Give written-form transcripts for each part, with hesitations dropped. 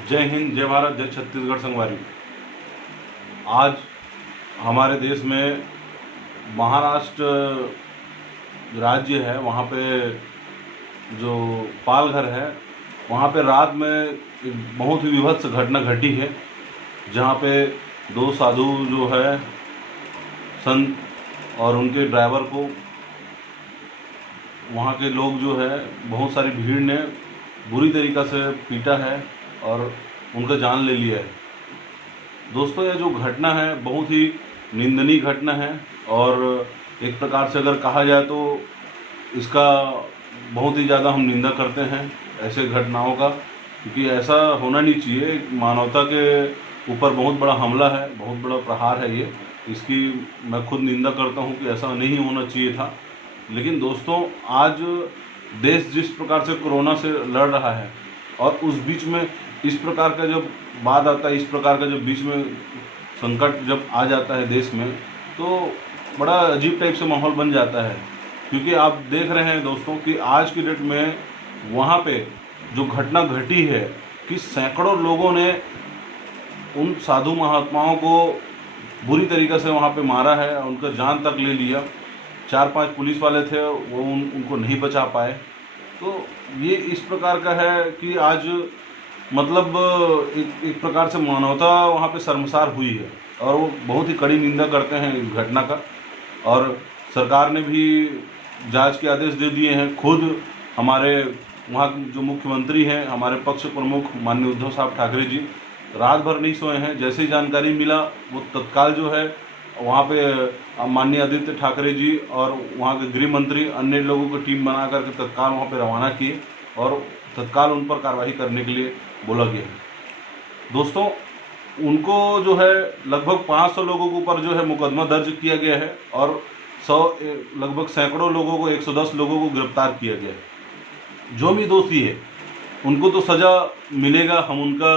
जय हिंद, जय भारत, जय छत्तीसगढ़ संगवारी। आज हमारे देश में महाराष्ट्र राज्य है, वहाँ पे जो पालघर है, वहाँ पे रात में एक बहुत ही विभत्स घटना घटी है, जहाँ पे दो साधु जो है संत और उनके ड्राइवर को वहाँ के लोग जो है बहुत सारी भीड़ ने बुरी तरीक़ा से पीटा है और उनका जान ले लिया है। दोस्तों, यह जो घटना है बहुत ही निंदनीय घटना है और एक प्रकार से अगर कहा जाए तो इसका बहुत ही ज़्यादा हम निंदा करते हैं ऐसे घटनाओं का, क्योंकि ऐसा होना नहीं चाहिए। मानवता के ऊपर बहुत बड़ा हमला है, बहुत बड़ा प्रहार है ये। इसकी मैं खुद निंदा करता हूँ कि ऐसा नहीं होना चाहिए था। लेकिन दोस्तों, आज देश जिस प्रकार से कोरोना से लड़ रहा है और उस बीच में इस प्रकार का जब बात आता है, इस प्रकार का जब बीच में संकट जब आ जाता है देश में, तो बड़ा अजीब टाइप से माहौल बन जाता है। क्योंकि आप देख रहे हैं दोस्तों कि आज की डेट में वहाँ पे जो घटना घटी है कि सैकड़ों लोगों ने उन साधु महात्माओं को बुरी तरीक़े से वहाँ पे मारा है, उनका जान तक ले लिया। 4-5 पुलिस वाले थे, वो उनको नहीं बचा पाए। तो ये इस प्रकार का है कि आज मतलब एक प्रकार से मानवता वहाँ पे शर्मसार हुई है और वो बहुत ही कड़ी निंदा करते हैं इस घटना का। और सरकार ने भी जांच के आदेश दे दिए हैं। खुद हमारे वहाँ जो मुख्यमंत्री हैं, हमारे पक्ष प्रमुख माननीय उद्धव साहब ठाकरे जी रात भर नहीं सोए हैं। जैसे ही जानकारी मिला वो तत्काल जो है वहाँ पे माननीय आदित्य ठाकरे जी और वहाँ के गृह मंत्री अन्य लोगों की टीम बना करके तत्काल वहाँ पे रवाना किए और तत्काल उन पर कार्रवाई करने के लिए बोला गया है। दोस्तों, उनको जो है लगभग 500 लोगों के ऊपर जो है मुकदमा दर्ज किया गया है और लगभग सैकड़ों लोगों को 110 लोगों को गिरफ्तार किया गया है। जो भी दोषी है उनको तो सज़ा मिलेगा, हम उनका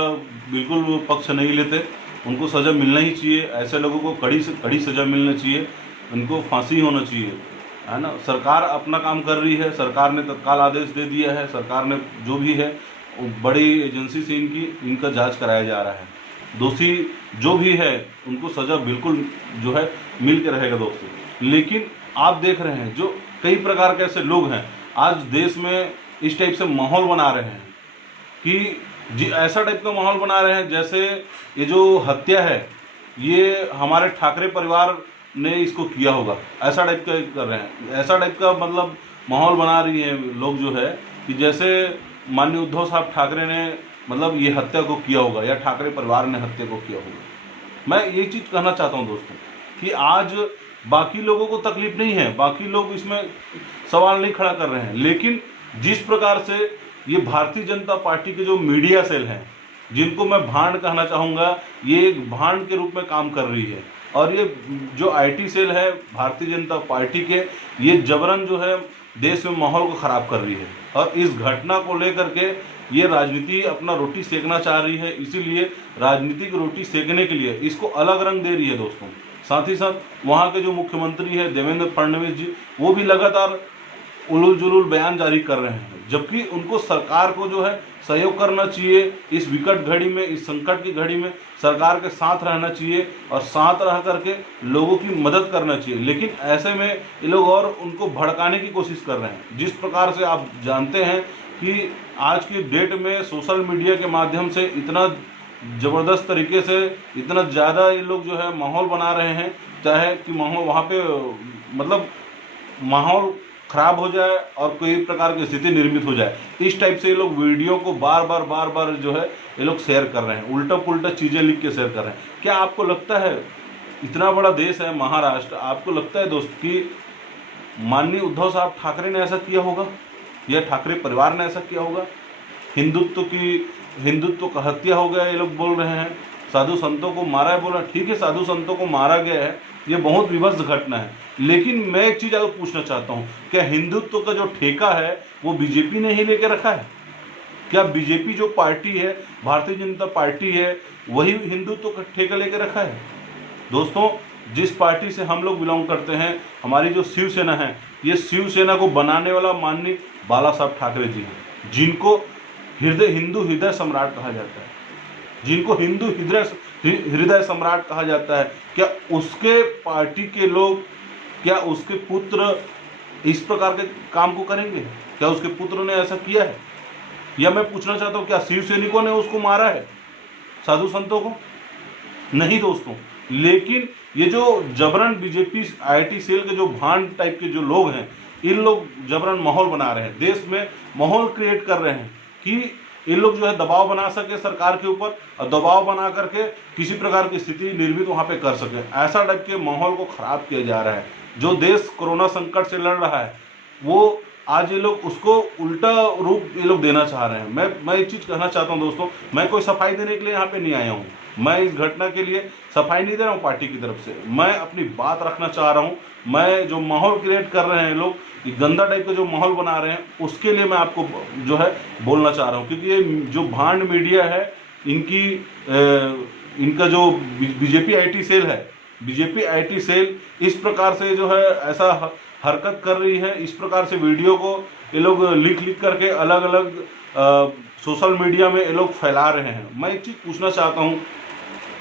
बिल्कुल पक्ष नहीं लेते, उनको सज़ा मिलना ही चाहिए। ऐसे लोगों को कड़ी से कड़ी सज़ा मिलना चाहिए, उनको फांसी होना चाहिए, है ना। सरकार अपना काम कर रही है, सरकार ने तत्काल आदेश दे दिया है, सरकार ने जो भी है बड़ी एजेंसी से इनका जांच कराया जा रहा है। दोषी जो भी है उनको सज़ा बिल्कुल जो है मिल के रहेगा दोस्तों। लेकिन आप देख रहे हैं जो कई प्रकार के ऐसे लोग हैं आज देश में इस टाइप से माहौल बना रहे हैं कि जी ऐसा टाइप का माहौल बना रहे हैं जैसे ये जो हत्या है ये हमारे ठाकरे परिवार ने इसको किया होगा, ऐसा टाइप का कर रहे हैं। ऐसा टाइप का मतलब माहौल बना रही है लोग जो है कि जैसे माननीय उद्धव साहब ठाकरे ने मतलब ये हत्या को किया होगा या ठाकरे परिवार ने हत्या को किया होगा। मैं ये चीज़ कहना चाहता हूँ दोस्तों कि आज बाकी लोगों को तकलीफ नहीं है, बाकी लोग इसमें सवाल नहीं खड़ा कर रहे हैं, लेकिन जिस प्रकार से ये भारतीय जनता पार्टी के जो मीडिया सेल हैं, जिनको मैं भांड कहना चाहूँगा, ये एक भांड के रूप में काम कर रही है। और ये जो आईटी सेल है भारतीय जनता पार्टी के, ये जबरन जो है देश में माहौल को ख़राब कर रही है और इस घटना को लेकर के ये राजनीति अपना रोटी सेकना चाह रही है। इसीलिए राजनीतिक रोटी सेकने के लिए इसको अलग रंग दे रही है दोस्तों। साथ ही साथ वहाँ के जो मुख्यमंत्री है देवेंद्र फडणवीस जी, वो भी लगातार उलूल जुलूल बयान जारी कर रहे हैं, जबकि उनको सरकार को जो है सहयोग करना चाहिए। इस विकट घड़ी में, इस संकट की घड़ी में सरकार के साथ रहना चाहिए और साथ रह करके लोगों की मदद करना चाहिए। लेकिन ऐसे में ये लोग और उनको भड़काने की कोशिश कर रहे हैं। जिस प्रकार से आप जानते हैं कि आज की डेट में सोशल मीडिया के माध्यम से इतना ज़बरदस्त तरीके से इतना ज़्यादा ये लोग जो है माहौल बना रहे हैं, चाहे कि माहौल वहाँ पे मतलब माहौल खराब हो जाए और कोई प्रकार की स्थिति निर्मित हो जाए, इस टाइप से ये लोग वीडियो को बार बार जो है ये लोग शेयर कर रहे हैं, उल्टा पुल्टा चीज़ें लिख के शेयर कर रहे हैं। क्या आपको लगता है, इतना बड़ा देश है महाराष्ट्र, आपको लगता है दोस्त कि माननीय उद्धव साहब ठाकरे ने ऐसा किया होगा या ठाकरे परिवार ने ऐसा किया होगा? हिंदुत्व का हत्या हो गया ये लोग बोल रहे हैं, साधु संतों को मारा है, बोला ठीक है साधु संतों को मारा गया है, ये बहुत विभत्स घटना है। लेकिन मैं एक चीज़ आपको पूछना चाहता हूँ, क्या हिंदुत्व का जो ठेका है वो बीजेपी ने ही लेके रखा है? क्या बीजेपी जो पार्टी है, भारतीय जनता पार्टी है, वही हिंदुत्व का ठेका लेके रखा है? दोस्तों, जिस पार्टी से हम लोग बिलोंग करते हैं, हमारी जो शिवसेना है, ये शिवसेना को बनाने वाला माननीय बाला साहब ठाकरे जी हैं, जिनको हिंदू हृदय सम्राट कहा जाता है। जिनको हिंदू हृदय सम्राट कहा जाता है, क्या उसके पार्टी के लोग, क्या उसके पुत्र इस प्रकार के काम को करेंगे? क्या उसके पुत्र ने ऐसा किया है? या मैं पूछना चाहता हूं, क्या शिव सैनिकों ने उसको मारा है, साधु संतों को? नहीं दोस्तों। लेकिन ये जो जबरन बीजेपी आईटी सेल के जो भांड टाइप के जो लोग हैं, इन लोग जबरन माहौल बना रहे हैं, देश में माहौल क्रिएट कर रहे हैं कि इन लोग जो है दबाव बना सके सरकार के ऊपर, और दबाव बना करके किसी प्रकार की स्थिति निर्मित वहां पे कर सके। ऐसा टाइप के माहौल को खराब किया जा रहा है। जो देश कोरोना संकट से लड़ रहा है, वो आज ये लोग उसको उल्टा रूप ये लोग देना चाह रहे हैं। मैं एक चीज कहना चाहता हूं दोस्तों, मैं कोई सफाई देने के लिए यहाँ पे नहीं आया हूँ। मैं इस घटना के लिए सफाई नहीं दे रहा हूँ पार्टी की तरफ से, मैं अपनी बात रखना चाह रहा हूँ। मैं जो माहौल क्रिएट कर रहे हैं लोग, ये गंदा टाइप का जो माहौल बना रहे हैं, उसके लिए मैं आपको जो है बोलना चाह रहा हूँ। क्योंकि ये जो भांड मीडिया है, इनका जो बीजेपी आईटी सेल है, बीजेपी आईटी सेल इस प्रकार से जो है ऐसा हरकत कर रही है, इस प्रकार से वीडियो को ये लोग लिख करके अलग अलग सोशल मीडिया में ये लोग फैला रहे हैं। मैं एक चीज़ पूछना चाहता हूँ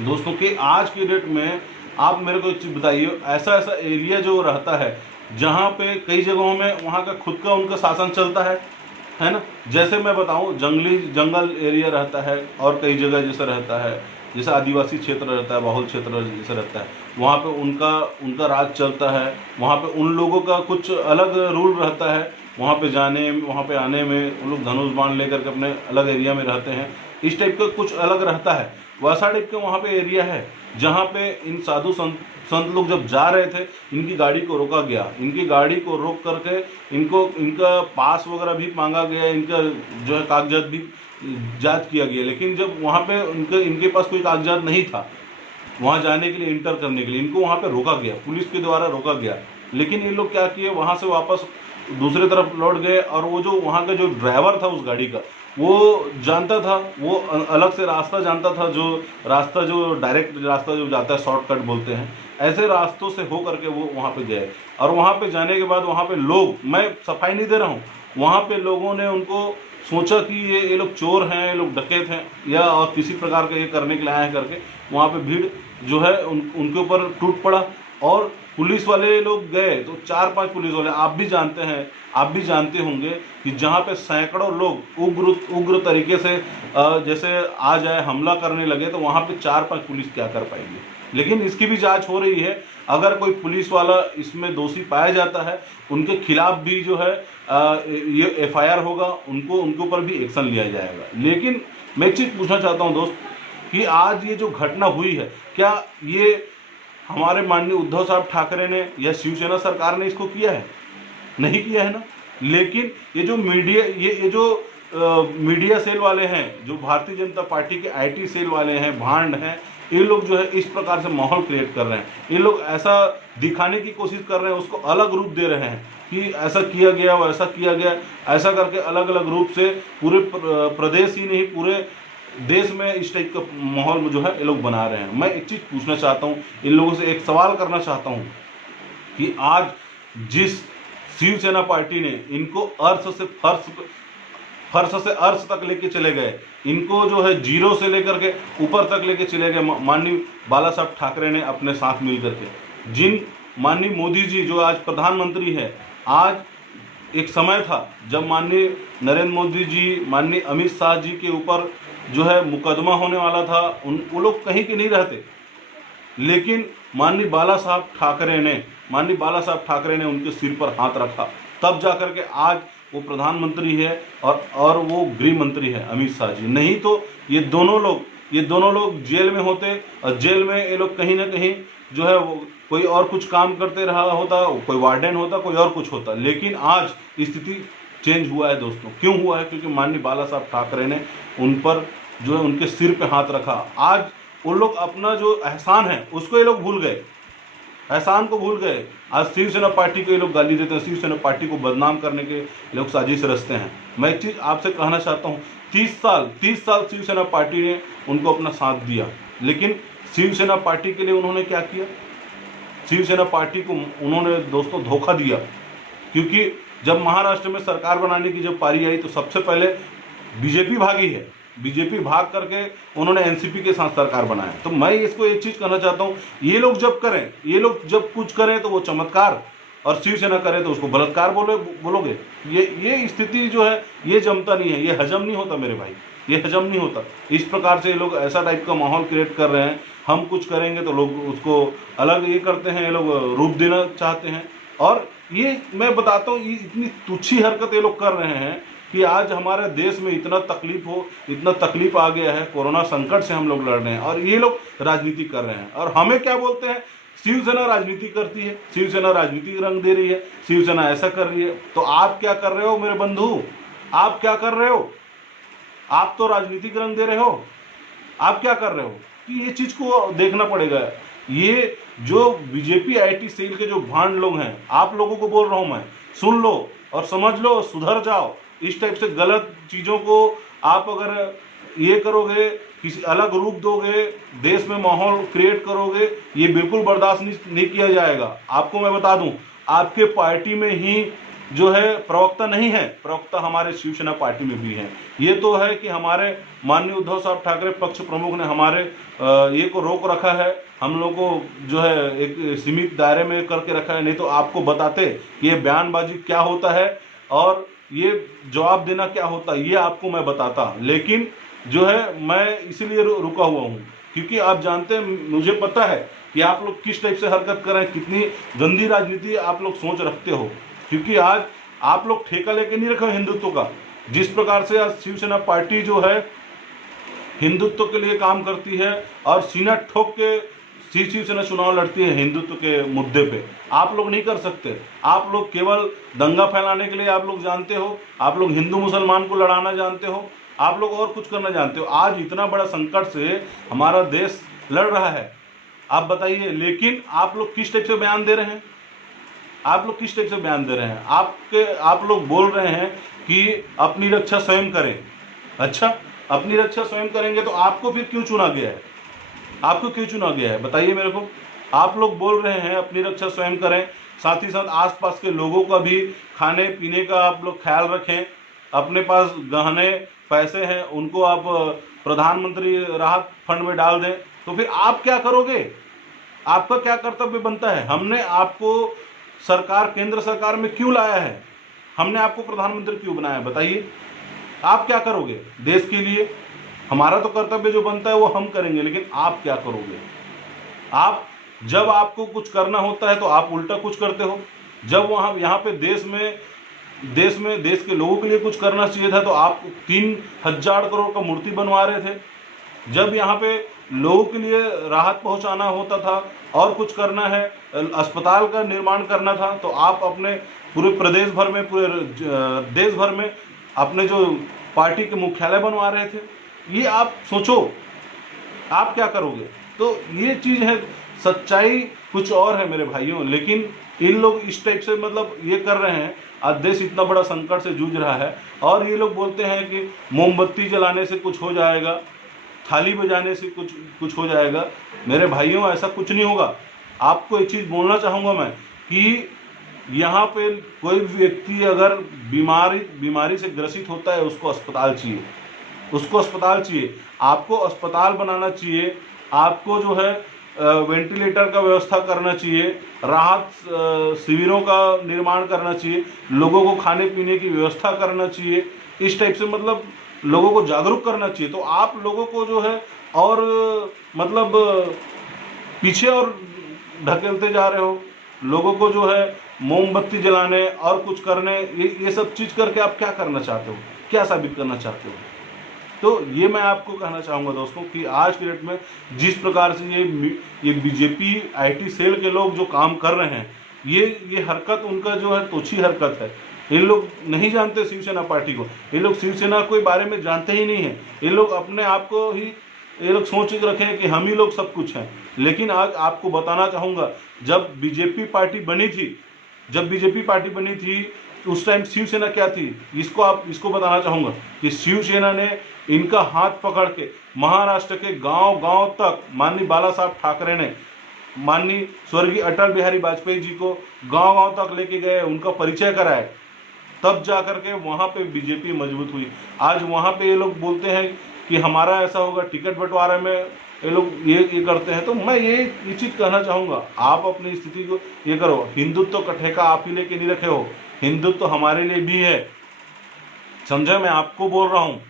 दोस्तों कि आज की डेट में आप मेरे को एक चीज़ बताइए, ऐसा एरिया जो रहता है जहाँ पे कई जगहों में वहाँ का खुद का उनका शासन चलता है ना। जैसे मैं बताऊँ, जंगल एरिया रहता है, और कई जगह जैसे रहता है, जैसे आदिवासी क्षेत्र रहता है, बाहुल क्षेत्र जैसे रहता है, वहाँ पे उनका राज चलता है। वहाँ पे उन लोगों का कुछ अलग रूल रहता है, वहाँ पे जाने वहाँ पे आने में उन लोग धनुष बाण लेकर के अपने अलग एरिया में रहते हैं। इस टाइप का कुछ अलग रहता है। वैसा टाइप का वहाँ पे एरिया है जहाँ पे इन साधु संत लोग जब जा रहे थे, इनकी गाड़ी को रोका गया। इनकी गाड़ी को रोक करके इनका पास वगैरह भी मांगा गया, इनका जो है कागजात भी जांच किया गया। लेकिन जब वहाँ पे इनके पास कोई कागजात नहीं था वहाँ जाने के लिए, इंटर करने के लिए, इनको वहाँ पे रोका गया, पुलिस के द्वारा रोका गया। लेकिन ये लोग क्या किए, वहाँ से वापस दूसरे तरफ लौट गए। और वो जो वहाँ का जो ड्राइवर था उस गाड़ी का, वो जानता था, वो अलग से रास्ता जानता था, जो डायरेक्ट रास्ता जो जाता है, शॉर्टकट बोलते हैं, ऐसे रास्तों से हो करके वो वहाँ पे गए। और वहाँ पे जाने के बाद वहाँ पे लोग, मैं सफाई नहीं दे रहा हूँ, वहाँ पे लोगों ने उनको सोचा कि ये लोग चोर हैं, ये लोग डकैत हैं, या और किसी प्रकार का ये करने के लिए आए हैं करके वहाँ पे भीड़ जो है उनके ऊपर टूट पड़ा। और पुलिस वाले लोग गए तो 4-5 पुलिस वाले, आप भी जानते होंगे कि जहाँ पे सैकड़ों लोग उग्र तरीके से जैसे आ जाए हमला करने लगे, तो वहाँ पे 4-5 पुलिस क्या कर पाएंगे। लेकिन इसकी भी जांच हो रही है। अगर कोई पुलिस वाला इसमें दोषी पाया जाता है, उनके खिलाफ भी जो है ये FIR होगा, उनके ऊपर भी एक्शन लिया जाएगा। लेकिन मैं एक चीज़ पूछना चाहता हूँ दोस्त कि आज ये जो घटना हुई है, क्या ये हमारे माननीय उद्धव साहब ठाकरे ने या शिवसेना सरकार ने इसको किया है? नहीं किया है ना। लेकिन ये जो मीडिया सेल वाले हैं, जो भारतीय जनता पार्टी के IT सेल वाले हैं, भांड हैं, ये लोग जो है इस प्रकार से माहौल क्रिएट कर रहे हैं। ये लोग ऐसा दिखाने की कोशिश कर रहे हैं, उसको अलग रूप दे रहे हैं कि ऐसा किया गया, वैसा किया गया, ऐसा करके अलग अलग रूप से पूरे प्रदेश ही नहीं, पूरे देश में इस टाइप का माहौल जो है ये लोग बना रहे हैं। मैं एक चीज़ पूछना चाहता हूँ, इन लोगों से एक सवाल करना चाहता हूँ कि आज जिस शिवसेना पार्टी ने इनको फर्श से अर्श तक लेके चले गए, इनको जो है जीरो से लेकर के ऊपर तक लेके चले गए माननीय बाला साहब ठाकरे ने अपने साथ मिल करके। जिन माननीय मोदी जी जो आज प्रधानमंत्री है, आज एक समय था जब माननीय नरेंद्र मोदी जी, माननीय अमित शाह जी के ऊपर जो है मुकदमा होने वाला था, वो लोग कहीं के नहीं रहते। लेकिन माननीय बाला साहब ठाकरे ने उनके सिर पर हाथ रखा, तब जाकर के आज वो प्रधानमंत्री है और वो गृह मंत्री है अमित शाह जी। नहीं तो ये दोनों लोग जेल में होते, और जेल में ये लोग कहीं ना कहीं जो है वो कोई और कुछ काम करते रहा होता, कोई वार्डन होता, कोई और कुछ होता। लेकिन आज स्थिति चेंज हुआ है दोस्तों। क्यों हुआ है? क्योंकि माननीय बाला साहब ठाकरे ने उन पर जो है उनके सिर पे हाथ रखा। आज वो लोग अपना जो एहसान है उसको ये लोग भूल गए, एहसान को भूल गए। आज शिवसेना पार्टी को ये लोग गाली देते हैं, शिवसेना पार्टी को बदनाम करने के लोग साजिश रचते हैं। मैं एक चीज़ आपसे कहना चाहता हूँ, 30 साल शिवसेना पार्टी ने उनको अपना साथ दिया, लेकिन शिवसेना पार्टी के लिए उन्होंने क्या किया? शिवसेना पार्टी को उन्होंने दोस्तों धोखा दिया। क्योंकि जब महाराष्ट्र में सरकार बनाने की जब पारी आई तो सबसे पहले बीजेपी भागी है। बीजेपी भाग करके उन्होंने एनसीपी के साथ सरकार बनाया। तो मैं इसको एक चीज कहना चाहता हूँ, ये लोग जब कुछ करें तो वो चमत्कार, और शिवसेना करे तो उसको बलात्कार बोलोगे। ये स्थिति जो है ये जमता नहीं है, ये हजम नहीं होता मेरे भाई, ये हजम नहीं होता। इस प्रकार से ये लोग ऐसा टाइप का माहौल क्रिएट कर रहे हैं, हम कुछ करेंगे तो लोग उसको अलग ये करते हैं, ये लोग रूप देना चाहते हैं। और ये मैं बताता हूँ, ये इतनी तुच्छी हरकत ये लोग कर रहे हैं कि आज हमारे देश में इतना तकलीफ आ गया है, कोरोना संकट से हम लोग लड़ रहे हैं और ये लोग राजनीति कर रहे हैं। और हमें क्या बोलते हैं, शिवसेना राजनीति करती है, शिवसेना राजनीति रंग दे रही है, शिवसेना ऐसा कर रही है। तो आप क्या कर रहे हो मेरे बंधु, आप क्या कर रहे हो? आप तो राजनीतिक रंग दे रहे हो, आप क्या कर रहे हो? कि ये चीज को देखना पड़ेगा। ये जो बीजेपी आईटी सेल के जो भांड लोग हैं, आप लोगों को बोल रहा हूं मैं, सुन लो और समझ लो, सुधर जाओ। इस टाइप से गलत चीजों को आप अगर ये करोगे, किसी अलग रूप दोगे, देश में माहौल क्रिएट करोगे, ये बिल्कुल बर्दाश्त नहीं किया जाएगा। आपको मैं बता दूं, आपके पार्टी में ही जो है प्रवक्ता नहीं है, प्रवक्ता हमारे शिवसेना पार्टी में भी है। ये तो है कि हमारे माननीय उद्धव साहब ठाकरे पक्ष प्रमुख ने हमारे ये को रोक रखा है, हम लोग को जो है एक सीमित दायरे में करके रखा है। नहीं तो आपको बताते ये बयानबाजी क्या होता है और ये जवाब देना क्या होता है, ये आपको मैं बताता। लेकिन जो है मैं इसीलिए रुका हुआ हूँ क्योंकि आप जानते हैं, मुझे पता है कि आप लोग किस टाइप से हरकत कर रहे हैं, कितनी गंदी राजनीति आप लोग सोच रखते हो। क्योंकि आज आप लोग ठेका लेके नहीं रखे हिंदुत्व का। जिस प्रकार से आज शिवसेना पार्टी जो है हिंदुत्व के लिए काम करती है और सीना ठोक के शिवसेना चुनाव लड़ती है हिंदुत्व के मुद्दे पे, आप लोग नहीं कर सकते। आप लोग केवल दंगा फैलाने के लिए आप लोग जानते हो, आप लोग हिंदू मुसलमान को लड़ाना जानते हो, आप लोग और कुछ करना जानते हो। आज इतना बड़ा संकट से हमारा देश लड़ रहा है, आप बताइए, लेकिन आप लोग किस टाइप से बयान दे रहे हैं, आप लोग किस टाइप से बयान दे रहे हैं? आप लोग बोल रहे हैं कि अपनी रक्षा स्वयं करें। अच्छा, अपनी रक्षा स्वयं करेंगे तो आपको फिर क्यों चुना गया है? आपको क्यों चुना गया है बताइए मेरे को। आप लोग बोल रहे हैं अपनी रक्षा स्वयं करें, साथ ही साथ आसपास के लोगों का भी खाने पीने का आप लोग ख्याल रखें। अपने पास गहने पैसे हैं उनको आप प्रधानमंत्री राहत फंड में डाल दें। तो फिर आप क्या करोगे? आपका क्या कर्तव्य बनता है? हमने आपको केंद्र सरकार में क्यों लाया है? हमने आपको प्रधानमंत्री क्यों बनाया है बताइए? आप क्या करोगे देश के लिए? हमारा तो कर्तव्य जो बनता है वो हम करेंगे, लेकिन आप क्या करोगे? आप जब आपको कुछ करना होता है तो आप उल्टा कुछ करते हो। जब यहाँ पे देश के लोगों के लिए कुछ करना चाहिए था तो आप 3,000 करोड़ का मूर्ति बनवा रहे थे। जब यहाँ पे लोगों के लिए राहत पहुंचाना होता था और कुछ करना है, अस्पताल का निर्माण करना था, तो आप अपने पूरे प्रदेश भर में, पूरे देश भर में अपने जो पार्टी के मुख्यालय बनवा रहे थे। ये आप सोचो, आप क्या करोगे? तो ये चीज़ है, सच्चाई कुछ और है मेरे भाइयों। लेकिन इन लोग इस टाइप से मतलब ये कर रहे हैं। आज देश इतना बड़ा संकट से जूझ रहा है और ये लोग बोलते हैं कि मोमबत्ती जलाने से कुछ हो जाएगा, थाली बजाने से कुछ हो जाएगा। मेरे भाइयों, ऐसा कुछ नहीं होगा। आपको एक चीज़ बोलना चाहूँगा मैं कि यहाँ पे कोई व्यक्ति अगर बीमारी से ग्रसित होता है, उसको अस्पताल चाहिए, उसको अस्पताल चाहिए। आपको अस्पताल बनाना चाहिए, आपको जो है वेंटिलेटर का व्यवस्था करना चाहिए, राहत शिविरों का निर्माण करना चाहिए, लोगों को खाने पीने की व्यवस्था करना चाहिए। इस टाइप से मतलब लोगों को जागरूक करना चाहिए। तो आप लोगों को जो है और मतलब पीछे और ढकेलते जा रहे हो। लोगों को जो है मोमबत्ती जलाने और कुछ करने, ये सब चीज़ करके आप क्या करना चाहते हो, क्या साबित करना चाहते हो? तो ये मैं आपको कहना चाहूँगा दोस्तों कि आज के डेट में जिस प्रकार से ये बीजेपी आईटी सेल के लोग जो काम कर रहे हैं, ये हरकत उनका जो है तुच्छी हरकत है। इन लोग नहीं जानते शिवसेना पार्टी को, ये लोग शिवसेना के बारे में जानते ही नहीं है। ये लोग अपने आप को ही ये लोग सोच के रखे हैं कि हम ही लोग सब कुछ हैं। लेकिन आज आपको बताना चाहूँगा, जब बीजेपी पार्टी बनी थी उस टाइम शिवसेना क्या थी, इसको बताना चाहूँगा कि शिवसेना ने इनका हाथ पकड़ के महाराष्ट्र के गांव-गांव तक माननीय बाला साहब ठाकरे ने माननीय स्वर्गीय अटल बिहारी वाजपेयी जी को गांव-गांव तक लेके गए, उनका परिचय कराए, तब जा करके वहाँ पे बीजेपी मजबूत हुई। आज वहाँ पे ये लोग बोलते हैं कि हमारा ऐसा होगा, टिकट बंटवारे में ये लोग ये करते हैं। तो मैं ये चीज़ कहना चाहूँगा, आप अपनी स्थिति को ये करो। हिंदुत्व का ठेका आप ही लेके नहीं रखे हो, हिंदुत्व तो हमारे लिए भी है, समझे? मैं आपको बोल रहा हूँ,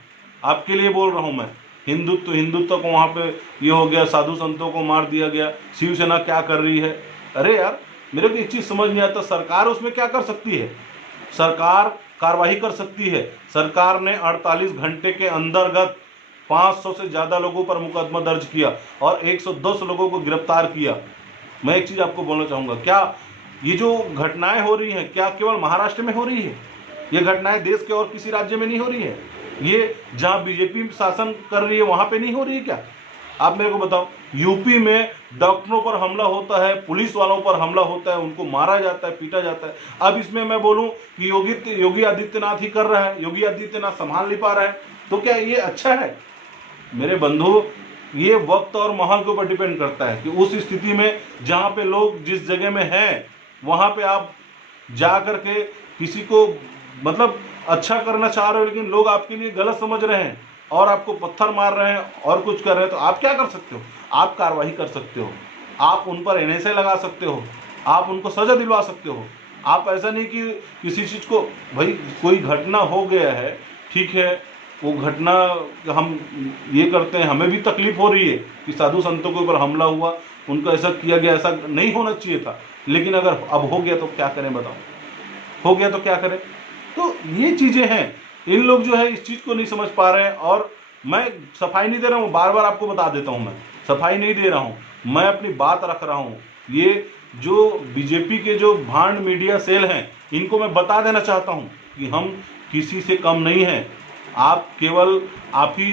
आपके लिए बोल रहा हूँ मैं। हिंदुत्व को वहाँ पे ये हो गया, साधु संतों को मार दिया गया, शिवसेना क्या कर रही है? अरे यार, मेरे को एक चीज़ समझ नहीं आता, सरकार उसमें क्या कर सकती है? सरकार कार्रवाई कर सकती है। सरकार ने 48 घंटे के अंतर्गत 500 से ज़्यादा लोगों पर मुकदमा दर्ज किया और 110 लोगों को गिरफ्तार किया। मैं एक चीज़ आपको बोलना चाहूँगा, क्या ये जो घटनाएं हो रही हैं क्या केवल महाराष्ट्र में हो रही है? ये घटनाएं देश के और किसी राज्य में नहीं हो रही है? ये जहाँ बीजेपी शासन कर रही है वहाँ पे नहीं हो रही है क्या? आप मेरे को बताओ। यूपी में डॉक्टरों पर हमला होता है, पुलिस वालों पर हमला होता है, उनको मारा जाता है, पीटा जाता है। अब इसमें मैं बोलूं कि योगी आदित्यनाथ ही कर रहा है, योगी आदित्यनाथ संभाल नहीं पा रहा है, तो क्या ये अच्छा है? मेरे बंधु, ये वक्त और माहौल के ऊपर डिपेंड करता है कि उस स्थिति में जहाँ पे लोग जिस जगह में हैं वहाँ पे आप जा करके किसी को मतलब अच्छा करना चाह रहे हो, लेकिन लोग आपके लिए गलत समझ रहे हैं और आपको पत्थर मार रहे हैं और कुछ कर रहे हैं, तो आप क्या कर सकते हो? आप कार्रवाई कर सकते हो, आप उन पर एनएसए लगा सकते हो, आप उनको सजा दिलवा सकते हो। आप ऐसा नहीं कि किसी चीज़ को, भाई कोई घटना हो गया है, ठीक है, वो घटना हम ये करते हैं, हमें भी तकलीफ हो रही है कि साधु संतों के ऊपर हमला हुआ, उनको ऐसा किया गया, ऐसा नहीं होना चाहिए था, लेकिन अगर अब हो गया तो क्या करें बताओ? हो गया तो क्या करें? तो ये चीज़ें हैं, इन लोग जो है इस चीज़ को नहीं समझ पा रहे हैं। और मैं सफाई नहीं दे रहा हूँ, बार बार आपको बता देता हूँ, मैं सफाई नहीं दे रहा हूँ, मैं अपनी बात रख रहा हूँ। ये जो बीजेपी के जो भांड मीडिया सेल हैं, इनको मैं बता देना चाहता हूँ कि हम किसी से कम नहीं हैं। आप केवल आप ही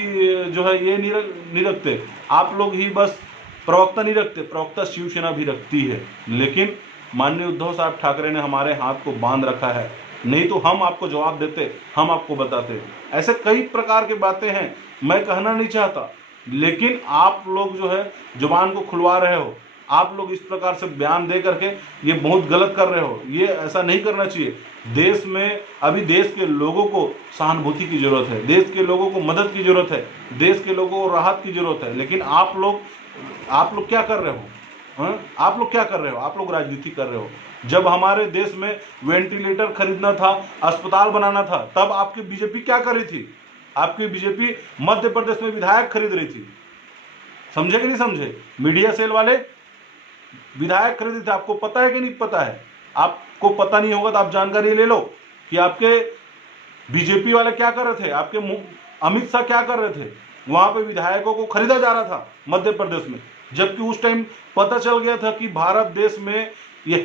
जो है ये नहीं रखते, आप लोग ही बस प्रवक्ता नहीं रखते, प्रवक्ता शिवसेना भी रखती है, लेकिन माननीय उद्धव साहब ठाकरे ने हमारे हाथ को बांध रखा है, नहीं तो हम आपको जवाब देते, हम आपको बताते। ऐसे कई प्रकार की बातें हैं, मैं कहना नहीं चाहता, लेकिन आप लोग जो है जुबान को खुलवा रहे हो, आप लोग इस प्रकार से बयान दे करके ये बहुत गलत कर रहे हो, ये ऐसा नहीं करना चाहिए। देश में अभी देश के लोगों को सहानुभूति की जरूरत है, देश के लोगों को मदद की जरूरत है, देश के लोगों को राहत की जरूरत है, लेकिन आप लोग क्या कर रहे हो? आप लोग क्या कर रहे हो? आप लोग राजनीति कर रहे हो। जब हमारे देश में वेंटिलेटर खरीदना था, अस्पताल बनाना था, तब आपकी बीजेपी क्या कर रही थी? आपकी बीजेपी मध्य प्रदेश में विधायक खरीद रही थी, समझे कि नहीं समझे? मीडिया सेल वाले विधायक खरीदे थे, आपको पता है कि नहीं पता है? आपको पता नहीं होगा तो आप जानकारी ले लो कि आपके बीजेपी वाले क्या कर रहे थे, आपके अमित शाह क्या कर रहे थे। वहां पे विधायकों को खरीदा जा रहा था मध्य प्रदेश में, जबकि उस टाइम पता चल गया था कि भारत देश में ये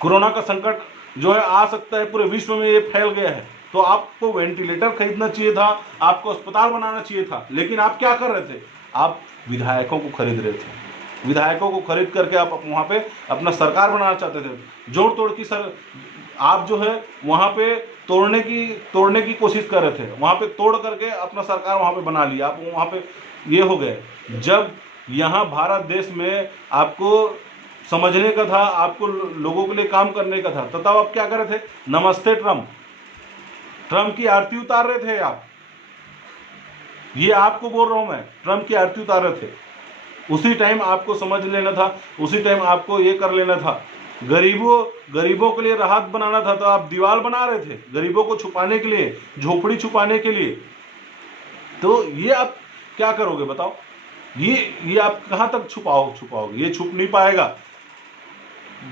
कोरोना का संकट जो है आ सकता है, पूरे विश्व में ये फैल गया है, तो आपको वेंटिलेटर खरीदना चाहिए था, आपको अस्पताल बनाना चाहिए था, लेकिन आप क्या कर रहे थे? आप विधायकों को खरीद रहे थे। विधायकों को खरीद करके आप वहाँ पे अपना सरकार बनाना चाहते थे। जोड़ तोड़ की आप जो है वहाँ पे तोड़ने की कोशिश कर रहे थे, वहाँ पे तोड़ करके अपना सरकार वहाँ पे बना लिया। आप वहाँ पे ये हो गए। जब यहाँ भारत देश में आपको समझने का था, आपको लोगों के लिए काम करने का था, तो तब आप क्या कर रहे थे? नमस्ते ट्रम्प की आरती उतार रहे थे आप। ये आपको बोल रहा हूं मैं, ट्रम्प की आरती उतार रहे थे। उसी टाइम आपको समझ लेना था, उसी टाइम आपको ये कर लेना था। गरीबों के लिए राहत बनाना था, तो आप दीवार बना रहे थे गरीबों को छुपाने के लिए, झोपड़ी छुपाने के लिए। तो ये आप क्या करोगे बताओ? ये आप कहां तक छुपाओगे? ये छुप नहीं पाएगा।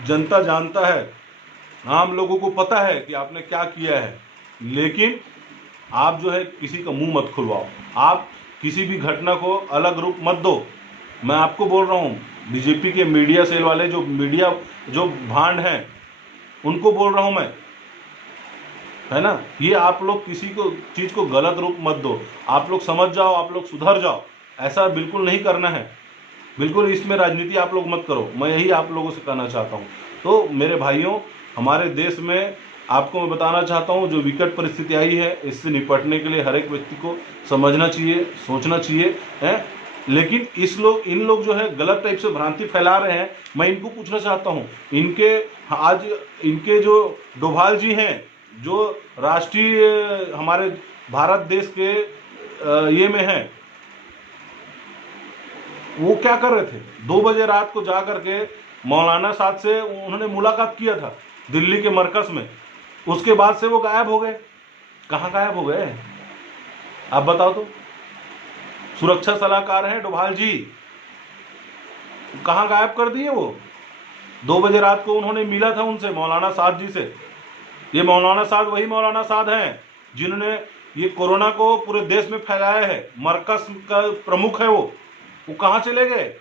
जनता जानता है, आम लोगों को पता है कि आपने क्या किया है, लेकिन आप जो है किसी का मुंह मत खुलवाओ, आप किसी भी घटना को अलग रूप मत दो। मैं आपको बोल रहा हूँ, बीजेपी के मीडिया सेल वाले जो भांड हैं, उनको बोल रहा हूँ मैं, है ना? ये आप लोग किसी को चीज़ को गलत रूप मत दो। आप लोग समझ जाओ, आप लोग सुधर जाओ। ऐसा बिल्कुल नहीं करना है, बिल्कुल इसमें राजनीति आप लोग मत करो। मैं यही आप लोगों से कहना चाहता हूँ। तो मेरे भाइयों, हमारे देश में आपको मैं बताना चाहता हूँ, जो विकट परिस्थिति आई है, इससे निपटने के लिए हर एक व्यक्ति को समझना चाहिए, सोचना चाहिए, है। लेकिन इन लोग जो है गलत टाइप से भ्रांति फैला रहे हैं। मैं इनको पूछना चाहता हूँ, इनके जो डोभाल जी हैं, जो राष्ट्रीय हमारे भारत देश के ये में हैं, वो क्या कर रहे थे? 2 बजे रात को जा करके मौलाना साहब से उन्होंने मुलाकात किया था दिल्ली के मरकज में। उसके बाद से वो गायब हो गए। कहाँ गायब हो गए आप बताओ तो? सुरक्षा सलाहकार हैं डोभाल जी, कहाँ गायब कर दिए वो? 2 बजे रात को उन्होंने मिला था उनसे, मौलाना साद जी से। ये मौलाना साद वही मौलाना साद हैं जिन्होंने ये कोरोना को पूरे देश में फैलाया है। मरकज का प्रमुख है वो कहाँ चले गए?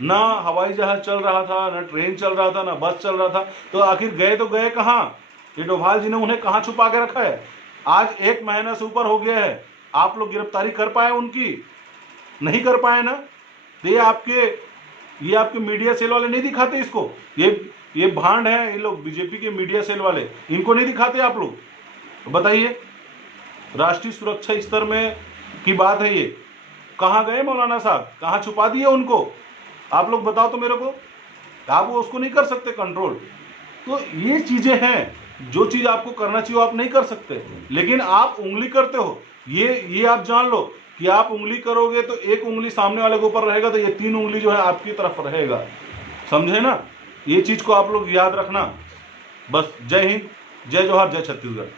ना हवाई जहाज चल रहा था, ना ट्रेन चल रहा था, ना बस चल रहा था, तो आखिर गए तो गए कहाँ? ये डोभाल जी ने उन्हें कहाँ छुपा के रखा है? आज 1 महीना से ऊपर हो गया है, आप लोग गिरफ्तारी कर पाए उनकी? नहीं कर पाए ना? तो ये आपके मीडिया सेल वाले नहीं दिखाते इसको? ये भांड है ये लोग, बीजेपी के मीडिया सेल वाले, इनको नहीं दिखाते आप लोग? तो बताइए, राष्ट्रीय सुरक्षा स्तर में की बात है ये। कहाँ गए मौलाना साहब? कहाँ छुपा दिए उनको? आप लोग बताओ तो मेरे को। आप वो उसको नहीं कर सकते कंट्रोल? तो ये चीजें हैं, जो चीज आपको करना चाहिए आप नहीं कर सकते, लेकिन आप उंगली करते हो। ये आप जान लो कि आप उंगली करोगे तो एक उंगली सामने वाले के ऊपर रहेगा, तो ये 3 उंगली जो है आपकी तरफ रहेगा। समझे ना? ये चीज को आप लोग याद रखना। बस जय हिंद, जय जोहार, जय छत्तीसगढ़।